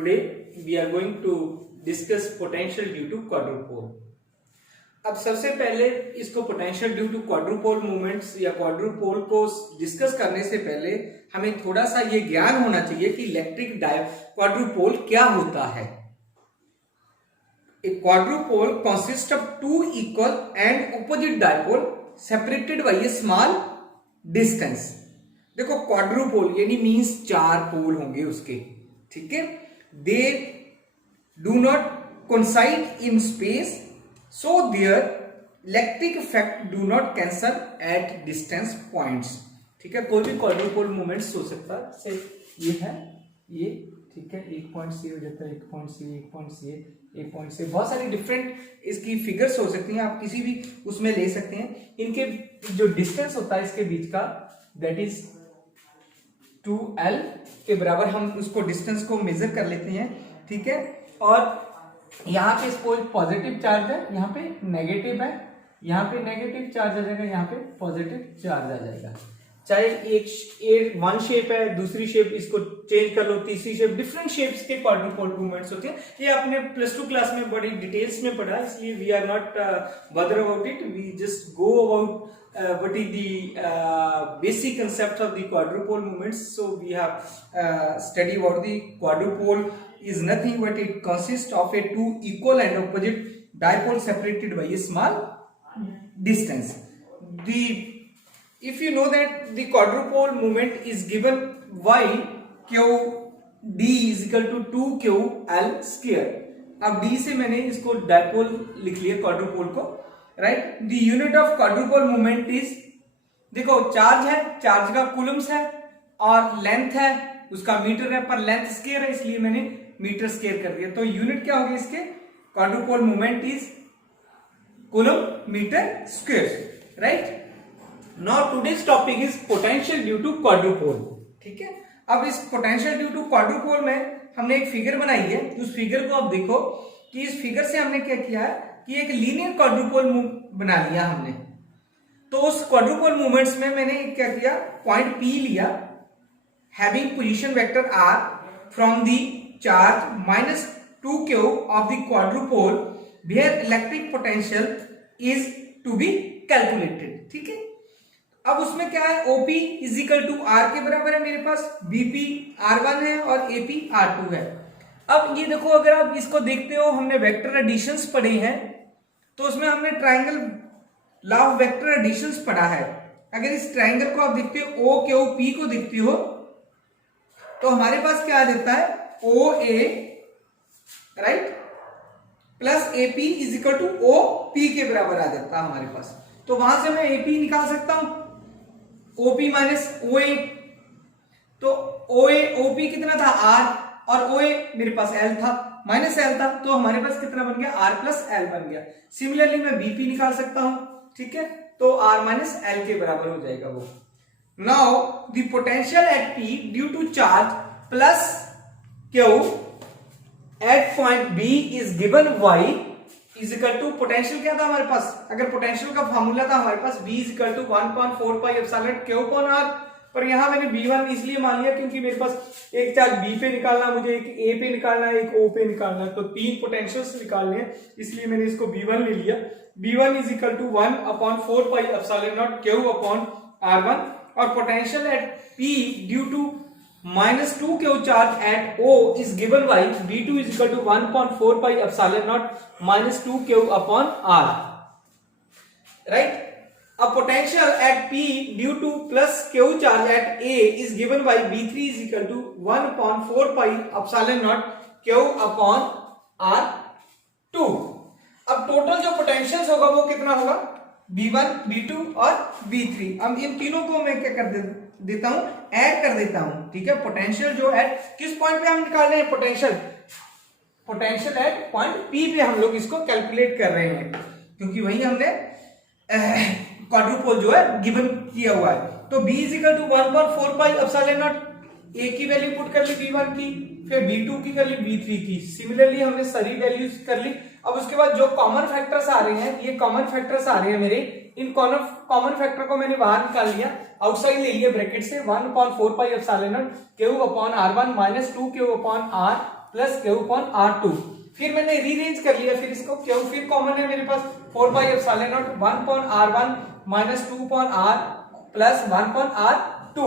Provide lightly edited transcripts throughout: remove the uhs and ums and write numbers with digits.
Today we are going to discuss potential due to quadrupole. अब सबसे पहले इसको potential due to quadrupole movements या क्वाड्रुपोल को डिस्कस करने से पहले हमें थोड़ा सा ये ज्ञान होना चाहिए कि इलेक्ट्रिक क्वाड्रुपोल क्या होता है. A quadrupole consists of two equal and opposite dipole separated by a small distance. देखो क्वाड्रुपोल यानी मींस चार पोल होंगे उसके, ठीक है. They do not coincide in space, so their electric effect do not cancel at distance points. ठीक है, कोई भी क्वाड्रुपोल मूवमेंट्स हो सकता है. से ये है ये, ठीक है, एक पॉइंट से हो जाता है, एक पॉइंट से, एक पॉइंट से, एक पॉइंट से, बहुत सारी डिफरेंट इसकी फिगर्स हो सकती हैं. आप किसी भी उसमें ले सकते हैं. इनके जो डिस्टेंस होता है इसके बीच का, दैट इज 2L के बराबर हम उसको डिस्टेंस को मेजर कर लेते हैं, ठीक है. और यहाँ पे इसको पॉजिटिव चार्ज है, यहाँ पे नेगेटिव है, यहाँ पे नेगेटिव चार्ज आ जाएगा, यहाँ पे पॉजिटिव चार्ज आ जाएगा. चाहे एक वन शेप है, दूसरी शेप इसको चेंज कर लो, तीसरी शेप, डिफरेंट शेप्स के क्वाड्रुपोल मूवमेंट्स होते हैं. ये आपने प्लस टू क्लास में बड़ी डिटेल्स में पढ़ा, इसलिए we are not bother about it. We just go about what is the basic concept of the quadrupole movements. So we have study about the quadrupole is nothing but it consists of a two equal and opposite dipole separated by a small distance. If you know that the quadrupole movement is given y q d is equal to 2ql square. अब d से मैंने इसको dipole लिख लिया quadrupole को, right. The unit of quadrupole movement is, देखो charge है, charge का कूलम्स है, और लेंथ है उसका मीटर है, पर लेंथ स्क्वायर है इसलिए मैंने मीटर स्क्वायर कर दिया. तो यूनिट क्या होगी इसके, quadrupole movement is coulomb metre square, right. Now today's topic is potential due to quadrupole, ठीक है. अब इस पोटेंशियल ड्यू टू क्वाड्रुपोल में हमने एक फिगर बनाई है. उस फिगर को आप देखो कि इस फिगर से हमने क्या किया है कि एक लीनियर क्वाड्रुपोल बना लिया हमने. तो उस क्वाड्रुपोल मूवमेंट्स में मैंने क्या किया, पॉइंट P लिया, having position vector R from the charge -2q of the quadrupole where electric potential is to be calculated, ठीक है. अब उसमें क्या है, OP is equal to R के बराबर है मेरे पास, BP R1 है और AP R2 है. अब ये देखो, अगर आप इसको देखते हो, हमने वेक्टर एडिशंस पढ़े हैं, तो उसमें हमने triangle law of vector additions पढ़ा है. अगर इस ट्राइंगल को आप देखते हो, OQP को देखते हो, तो हमारे पास क्या आ जाता है, OA right plus AP is equal to OP के बराबर आ जाता है हमारे पास. तो वहां से मैं AP निकाल सकता हूं, OP माइनस OA. तो OP कितना था, R, और OA मेरे पास L था, माइनस L था, तो हमारे पास कितना बन गया, R प्लस L बन गया. सिमिलरली मैं BP निकाल सकता हूं, ठीक है. तो R माइनस L के बराबर हो जाएगा वो. Now the potential at P due to charge plus Q at point B is given Y is equal to, potential क्या था हमारे पास, अगर पोटेंशियल का फॉर्मूला था हमारे पास B is equal to 1.4 pi epsilon Q upon R. पर यहां मैंने B1 इसलिए मान लिया क्योंकि मेरे पास एक चार्ज B पे निकालना, मुझे एक A पे निकालना है, एक O पे निकालना है, तो तीन पोटेंशियल्स निकालने हैं, इसलिए मैंने इसको B1 ले लिया. B1 is equal to 1/4 pi epsilon not Q upon R1. और potential at P due to -2q charge at O is given by B2 is equal to 1.4 pi epsilon not -2q upon R, right. अब potential at P due to plus Q charge at A is given by B3 is equal to 1/4 pi epsilon not Q upon R2. अब total जो potentials होगा वो कितना होगा, B1, B2 और B3. अब इन तीनों को मैं क्या कर देता हूं, ऐड कर देता हूं, ठीक है. पोटेंशियल जो है किस पॉइंट पे हम निकाल रहे हैं, पोटेंशियल एट पॉइंट P पे हम लोग इसको कैलकुलेट कर रहे हैं, क्योंकि वही हमने क्वाड्रुपोल जो है गिवन किया हुआ है. तो B is equal to 1/4 pi epsilon naught, A की वैल्यू पुट कर ली B1 की, फिर B2 की कर ली, B3 की. सिमिलरली हमने सारी वैल्यूज कर ली. अब उसके बाद जो कॉमन फैक्टर्स आ रहे हैं, ये कॉमन फैक्टर्स आ रहे हैं मेरे, इन कॉमन फैक्टर को मैंने बाहर निकाल लिया, आउटसाइड ले लिया ब्रैकेट से. 1/4 pi epsilon not Q upon R1 -2Q upon plus Q upon R two. फिर मैंने रीअरेंज कर लिया, फिर इसको क्यू फिर कॉमन है मेरे पास 4 by epsilon naught 1 upon R one minus 2 upon R plus 1 upon R two.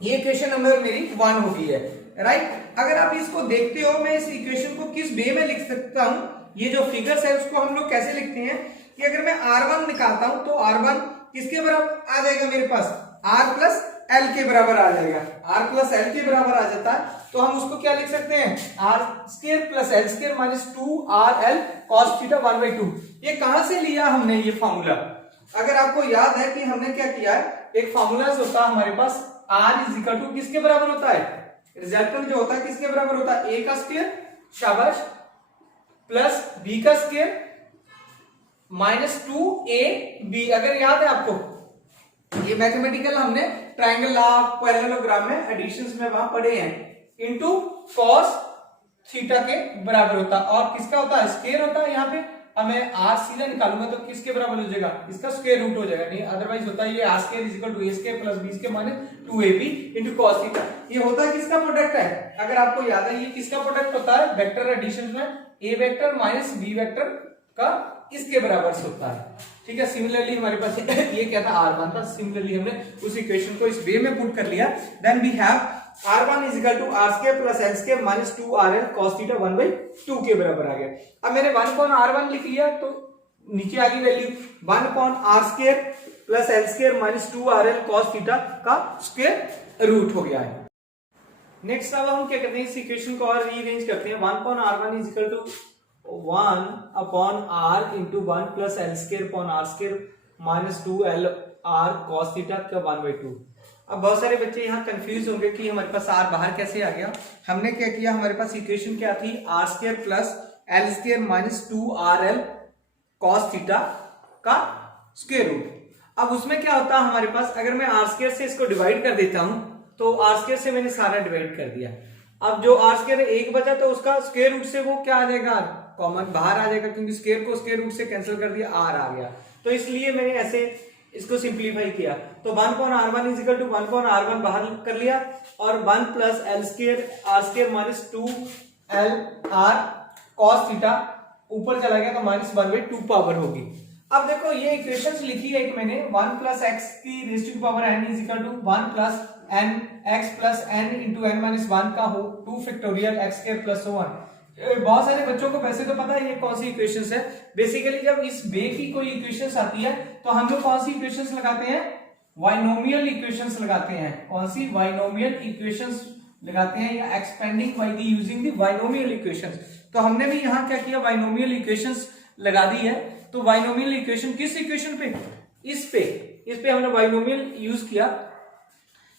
ये इक्वेशन नंबर मेरी 1 होगी है, राइट। अगर आप इसको देखते हो, मैं इस इक्वेशन को किस वे में लिख सकता हूं, ये जो फिगर्स है उसको हम लोग कैसे लिखते हैं कि अगर मैं R1 निकालता हूं तो R1 किसके बराबर आ जाएगा मेरे पास, R प्लस L के बराबर आ जाएगा। R प्लस L के बराबर आ जाता है तो हम उसको क्या लिख सकते हैं, R square plus L square minus 2RL cos theta 1/2। ये कहां से लिया हमने ये फॉर्मूला, अगर आपको याद है कि हमने क्या किया है, एक फॉर्मूला होता है हमारे पास R इज इक्वल टू किसके बराबर होता है, रिजल्टेंट जो होता है किसके बराबर होता है, A का स्क्वायर शाबाश प्लस B का स्क्वायर माइनस 2AB। अगर याद है आपको, ये मैथमेटिकल हमने ट्रायंगल लॉ पैरेललोग्राम में एडिशंस में वहां पढ़े हैं, इनटू कॉस थीटा के बराबर होता है। और किसका होता है, स्क्वायर होता है। यहाँ पे अब मैं आर सीधा निकालूंगा तो किसके बराबर हो जाएगा, इसका स्क्वायर रूट हो जाएगा, नहीं अदरवाइज होता है ये R square is equal to A square plus B square minus 2ab into cos theta. ये होता है किसका प्रोडक्ट है, अगर आपको याद है ये किसका प्रोडक्ट होता है, वेक्टर एडिशन में ए वेक्टर माइनस बी वेक्टर का इसके बराबर से होता है, ठीक है। सिमिलरली हमारे पास ये क्या था, R1 था। सिमिलरली हमने उस इक्वेशन को इस वे में पुट कर लिया। Then we have R1 is equal to R square plus L square minus 2RL cos theta 1/2 के बराबर आ गया। अब मैंने 1 upon R1 लिख लिया तो नीचे आ गई value 1 upon R square plus L square minus 2RL cos theta का स्क्वायर रूट हो गया है। नेक्स्ट अब हम क्या करते हैं, इस इक्वेशन को और रीअरेंज करते हैं। 1 upon R1 is equal to 1 upon R into 1 plus L square upon R square minus 2LR cos theta का 1/2। अब बहुत सारे बच्चे यहाँ कंफ्यूज होंगे कि हमारे पास R बाहर कैसे आ गया। हमने क्या किया, हमारे पास इक्वेशन क्या थी, R square plus L square minus 2RL cos theta का स्क्वायर रूट। अब उसमें क्या होता है हमारे पास, अगर मैं R स्क्वायर से इसको डिवाइड कर देता हूं तो R स्क्वायर से मैंने सारा डिवाइड कर दिया। अब जो R स्क्वायर एक बचा तो उसका स्क्वायर रूट से वो क्या आ जाएगा, कॉमन बाहर आ जाएगा, क्योंकि स्क्वायर को स्क्वायर रूट से कैंसिल कर दिया, R आ गया। तो इसलिए मैंने ऐसे इसको सिंप्लीफाई किया। तो 1 upon R1 is equal to 1 upon R1 बाहर कर लिया और 1 plus L square R square minus 2LR cos theta ऊपर चला गया तो माइनस 1/2 पावर होगी। अब देखो ये इक्वेशंस लिखी है एक मैंने, 1 plus x की raise to power n is equal to 1 plus n x plus n into n minus 1 का हो 2 factorial x square plus so on। बहुत सारे बच्चों को वैसे तो पता है ये कौन सी इक्वेशंस है। बेसिकली जब इस वे की कोई इक्वेशंस आती है तो हम लोग कौन सी इक्वेशंस लगाते हैं, बाइनोमियल इक्वेशंस लगाते हैं। कौन सी, बाइनोमियल इक्वेशंस लगाते हैं या expanding by the using the binomial equations. तो हमने भी यहाँ क्या किया, बाइनोमियल इक्वेशंस लगा दी है। तो बाइनोमियल इक्वेशन किस इक्वेशन पे, इस पे हमने बाइनोमियल यूज किया।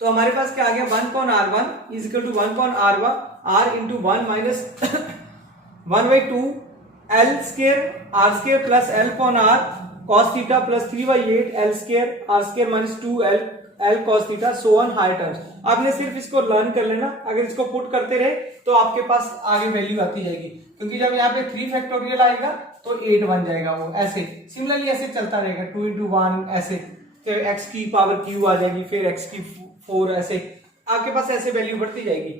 तो हमारे पास क्या आ गया, 1 upon R1 is equal to 1 upon R into 1 minus 1/2 L square R square plus L upon R cos theta plus 3/8 L square R square minus 2L cos theta so on higher terms. आपने सिर्फ इसको learn कर लेना, अगर इसको put करते रहे तो आपके पास आगे वैल्यू आती जाएगी, क्योंकि जब यहाँ पे 3 फैक्टोरियल आएगा तो 8 बन जाएगा वो, ऐसे सिमिलरली ऐसे चलता रहेगा 2 into 1 ऐसे, फिर x की पावर q आ जाएगी, फिर x की 4 ऐसे आपके पास ऐसे वैल्यू बढ़ती जाएगी,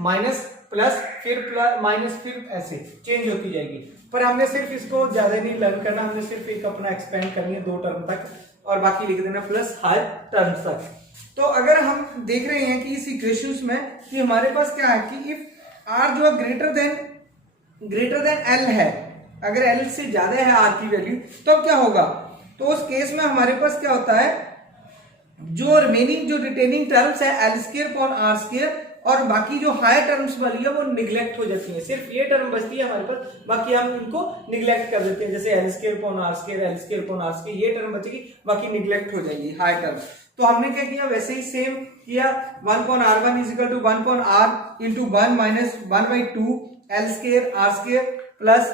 माइनस प्लस फिर प्लस माइनस फिर ऐसे चेंज होती जाएगी। पर हमने सिर्फ इसको ज्यादा नहीं लर्न करना, हमने सिर्फ एक अपना एक्सपेंड करनी है 2 टर्म तक और बाकी लिख देना प्लस हायर टर्म्स तक। तो अगर हम देख रहे हैं कि इस इक्वेशंस में कि हमारे पास क्या है कि इफ r जो है ग्रेटर देन l है, अगर l से ज्यादा है r की वैल्यू तो क्या होगा, तो उस केस में हमारे पास क्या होता है, जो रिमेनिंग जो रिटेनिंग टर्म्स है L square upon R square और बाकी जो हायर टर्म्स वाली है वो निगलेक्ट हो जाती है, सिर्फ ये टर्म बचती है हमारे पास, बाकी हम इनको निगलेक्ट कर देते हैं, जैसे L square upon R square, L square upon R square, ये टर्म बचेगी, बाकी निगलेक्ट हो जाएगी हायर टर्म्स। तो हमने क्या किया, वैसे ही सेम किया, 1 upon R1 is equal to 1 upon R into 1 minus 1/2 L square R square plus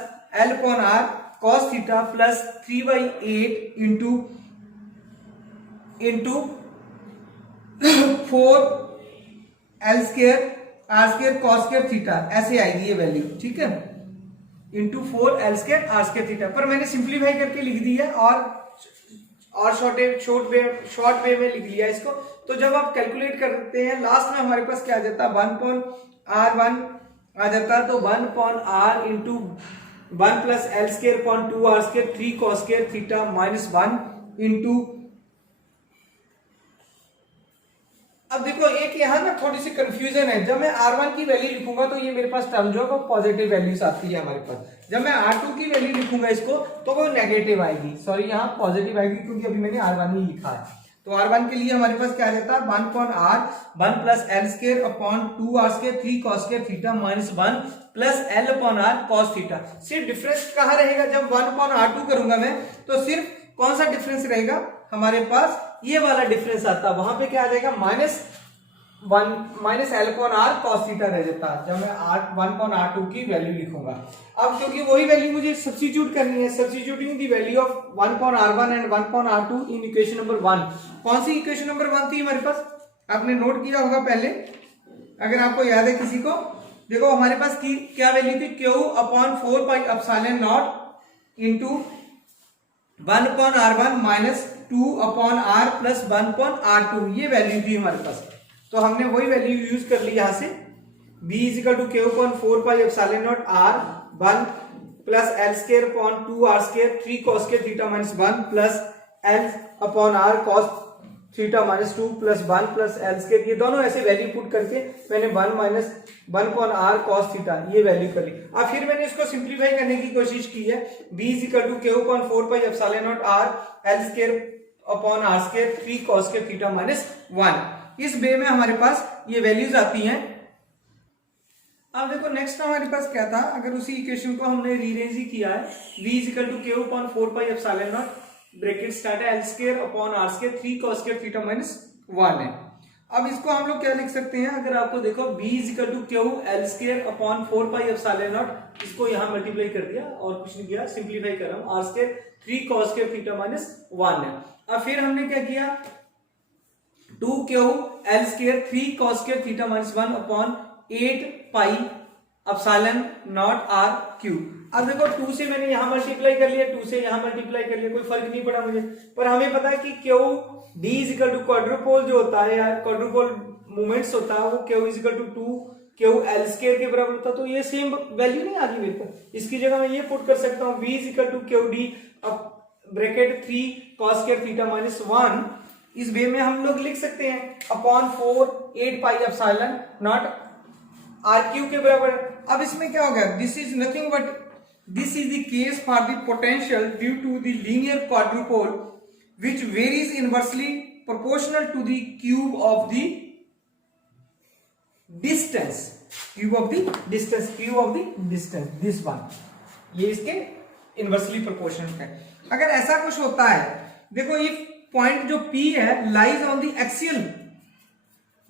L upon R cos theta plus 3/8 into 4 L square R square cos square theta, ऐसे आएगी ये value, ठीक है, into 4 L square R square theta. पर मैंने simplify करके लिख दी है और शॉर्ट वे में लिख लिया इसको। तो जब आप कैलकुलेट करते हैं लास्ट में हमारे पास क्या आ जाता है, 1 R1 आ जाता है, तो 1 अपॉन R into 1 plus L square upon 2 R square 3 cos square theta minus 1 into. अब देखो एक यहाँ ना थोड़ी सी कंफ्यूजन है, जब मैं R1 की वैल्यू लिखूंगा तो ये मेरे पास टर्म जो है वो पॉजिटिव वैल्यूज आती है हमारे पास। जब मैं R2 की वैल्यू लिखूंगा इसको तो वो नेगेटिव आएगी, सॉरी यहाँ पॉजिटिव आएगी क्योंकि अभी मैंने R1 ही लिखा है। तो R1 के लिए हमारे पास क्या आ जाता है 1 अपॉन R 1 plus L square upon 2 R square 3 cos square theta minus 1 plus L upon R cos theta. सिर्फ डिफरेंस कहाँ रहेगा, जब 1 अपॉन R2 करूंगा मैं तो सिर्फ कौन सा डिफरेंस रहेगा हमारे पास, ये वाला डिफरेंस आता है, वहां पे क्या आ जाएगा minus L upon R cos theta रह जाता है जब मैं 1 अपॉन R2 की वैल्यू लिखूंगा। अब क्योंकि वही वैल्यू मुझे सब्स्टिट्यूट करनी है, substituting the value of 1 upon R1 and 1 upon R2 in equation number 1। कौन सी इक्वेशन नंबर 1 थी हमारे पास, आपने नोट किया होगा पहले, अगर आपको याद है किसी को। देखो हमारे पास की क्या वैल्यू थी, Q upon 4 pi epsilon not into 1 upon R1 minus 2 upon R plus 1 upon R2, ये वैल्यू थी हमारे पास। तो हमने वही वैल्यू यूज कर ली यहां से, b is equal to Q upon 4 pi epsilon naught R 1 plus L square upon 2 R square 3 cos square theta minus 1 plus L upon R cos theta minus 2 plus 1 plus L square, ये दोनों ऐसे value put करके मैंने 1 माइनस 1 अपॉन R cos theta ये value कर ली। अब फिर मैंने इसको सिंप्लीफाई करने की कोशिश की है, b is equal to Q upon 4 pi epsilon naught R L square upon R square 3 cos square theta minus 1, इस वे में हमारे पास ये वैल्यूज आती हैं। अब देखो नेक्स्ट हमारे पास क्या था, अगर उसी इक्वेशन को हमने रीअरेंज ही किया है, v is equal to Q upon 4 pi epsilon not bracket start है L square upon R square 3 cos square theta minus 1 है। अब इसको हम लोग क्या लिख सकते हैं, अगर आपको देखो b is equal to Q L square upon 4 pi epsilon naught, इसको यहां मल्टीप्लाई कर दिया और कुछ नहीं किया, सिंप्लीफाई कर रहा हूं, R square 3 cos square theta minus 1 है। अब फिर हमने क्या किया, 2Q L square 3 cos square theta minus 1 upon 8 pi epsilon naught R cube. अब देखो 2 से मैंने यहां मल्टीप्लाई कर लिया, 2 से यहां मल्टीप्लाई कर लिया, कोई फर्क नहीं पड़ा मुझे, पर हमें पता है कि Q D is equal to quadrupole जो होता है या क्वाड्रुपोल मूवमेंट्स होता है वो Q is equal to 2Q L square के बराबर होता है, तो ये सेम वैल्यू नहीं आ रही मेरे पास, इसकी जगह मैं ये पुट कर सकता हूँ v is equal to Q D bracket 3 cos square theta minus 1, इस वे में हम लोग लिख सकते हैं upon 4 8 pi epsilon naught R cube के बराबर। अब इसमें क्या हो गया, this is nothing but this is the case for the potential due to the linear quadrupole which varies inversely proportional to the cube of the distance, cube of the distance this one, ये इसके inversely proportional है। अगर ऐसा कुछ होता है, देखो ये पॉइंट जो P है lies on the axial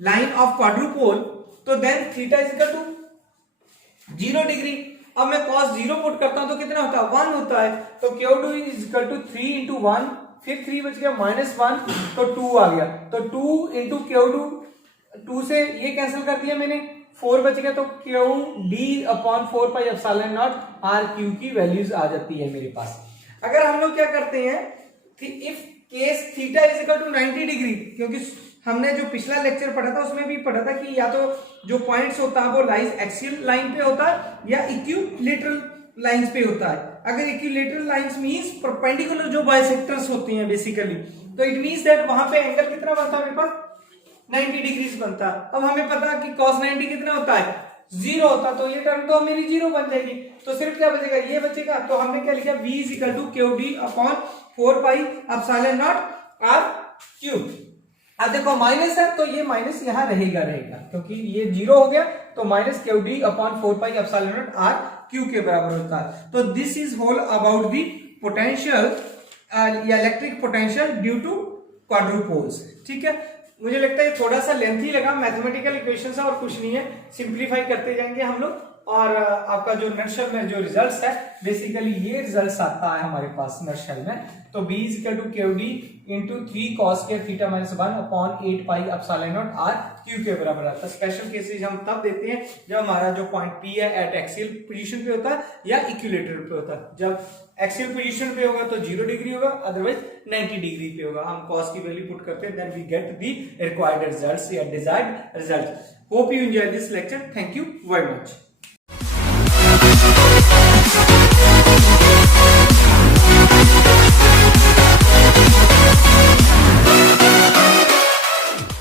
line of quadrupole, तो then theta is equal to 0 degree. अब मैं cos 0 पुट करता हूं तो कितना होता है 1 होता है, तो Q2 is equal to 3 into 1, फिर 3 बच गया माइनस 1 तो 2 आ गया, तो 2 इंटू Q2, 2 से ये कैंसिल कर दिया मैंने, 4 बच गया, तो QD upon 4 pi epsilon naught R cube की वैल्यूज आ जाती है मेरे पास। अगर हम लोग क्या करते हैं, if case theta is equal to 90 degree, क्योंकि हमने जो पिछला लेक्चर पढ़ा था उसमें भी पढ़ा था कि या तो जो पॉइंट्स होता है वो लाइज एक्सियल लाइन पे होता है या इक्विलेटरल लाइंस पे होता है। अगर इक्विलेटरल लाइंस मींस परपेंडिकुलर जो बाइसेक्टर्स होती हैं बेसिकली, तो इट मींस दैट वहां पे एंगल कितना बनता है मेरे पास 90 डिग्रीज बनता है। अब हमें पता है कि cos 90 कितना होता है 0 होता, तो ये टर्म तो मेरी 0 बन जाएगी, तो सिर्फ क्या बचेगा ये बचेगा, तो हमने क्या लिखा v is equal to QD upon 4 pi epsilon naught R cube. अब देखो माइनस है तो ये माइनस यहाँ रहेगा क्योंकि ये 0 हो गया, तो minus QD upon 4 pi epsilon naught R cube के बराबर होता है। तो this is whole about the potential या electric potential due to quadrupoles. ठीक है, मुझे लगता है थोड़ा सा लेंथी लगा, मैथमेटिकल इक्वेशंस है और कुछ नहीं है, सिंप्लीफाई करते जाएंगे हम लोग, और आपका जो नटशेल में जो रिजल्ट्स है बेसिकली ये रिजल्ट्स आता है हमारे पास नटशेल में। तो b is equal to QD into 3 cos square theta minus 1 upon 8 pi epsilon naught R cube के बराबर आता है। स्पेशल केसेस हम तब देते हैं जब हमारा जो पॉइंट P है एट एक्सियल पोजीशन पे होता है या इक्विलेटरल पे होता है। जब एक्सियल पोजीशन पे होगा तो 0 डिग्री होगा, अदरवाइज 90 डिग्री पे होगा। हम cos की वैल्यू पुट करते हैं, then we get the required results या desired result. Hope you enjoy this lecture, thank you very much.